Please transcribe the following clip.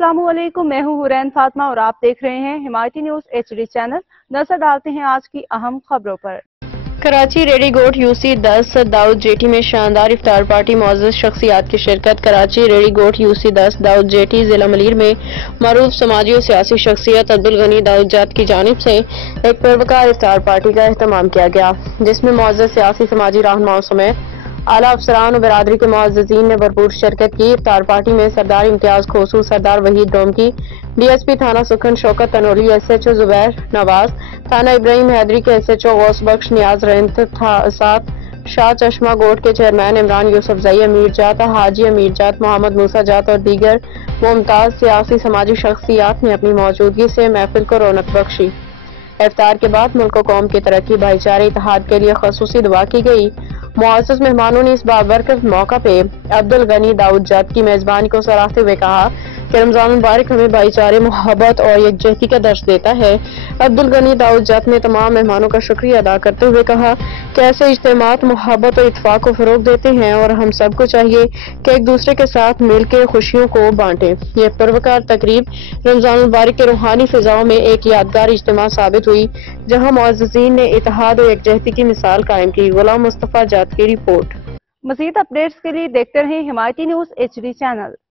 अस्सलाम वालेकुम, मैं हूँ हुरैन फातिमा और आप देख रहे हैं हिमायती न्यूज़ HD चैनल। नजर डालते हैं आज की अहम खबरों पर। कराची रेडी गोट UC 10 दाऊद जेटी में शानदार इफ्तार पार्टी, मुअज़्ज़ज़ शख्सियात की शिरकत। कराची रेडी गोट UC 10 दाऊद जेटी जिला मलीर में मरूफ समाजी और सियासी शख्सियत अब्दुल गनी दाऊद जत की जानिब से एक पुरवकार इफ्तार पार्टी का एहतमाम किया गया, जिसमें मुअज़्ज़ज़ सियासी समाजी रहनुमाओं समेत आला अफसरान और बिरादरी के मुअज़्ज़ज़ीन ने भरपूर शिरकत की। इफ्तार पार्टी में सरदार इम्तियाज खोसू, सरदार वहीद डोमकी, DSP थाना सुखन शौकत तनोली, SHO जुबैर नवाज, थाना इब्राहिम हैदरी के SHO गौस बख्श नियाज रहिंद, साथ शाह चश्मा गोट के चेयरमैन इमरान यूसुफ जई, अमीर जात, हाजी अमीर जात, मोहम्मद मूसा जात और दीगर मुमताज सियासी समाजी शख्सियात ने अपनी मौजूदगी से महफिल को रौनक बख्शी। इफ्तार के बाद मुल्क और कौम की तरक्की, भाईचारे, इत्तेहाद के लिए खसूसी दुआ की गई। मुअज़्ज़ज़ मेहमानों ने इस बाबरकत मौका पे अब्दुल गनी दाऊद जत की मेजबानी को सराहते हुए कहा कि रमजान मुबारक हमें भाईचारे, मोहब्बत और यकजहती का दर्स देता है। अब्दुल गनी दाऊद जत ने तमाम मेहमानों का शुक्रिया अदा करते हुए कहा कि ऐसे इज्तिमात मोहब्बत और इत्तेफाक को फरोग देते हैं और हम सबको चाहिए कि एक दूसरे के साथ मिलकर खुशियों को बांटें। यह पुरवकार तकरीब रमजान मुबारक के रूहानी फिजाओं में एक यादगार इज्तिमा साबित हुई, जहां मुअज़्ज़ज़ीन ने इत्तेहाद और यकजहती की मिसाल कायम की। गुलाम मुस्तफा जात की रिपोर्ट। मज़ीद अपडेट्स के लिए देखते रहें हिमायती न्यूज़ HD चैनल।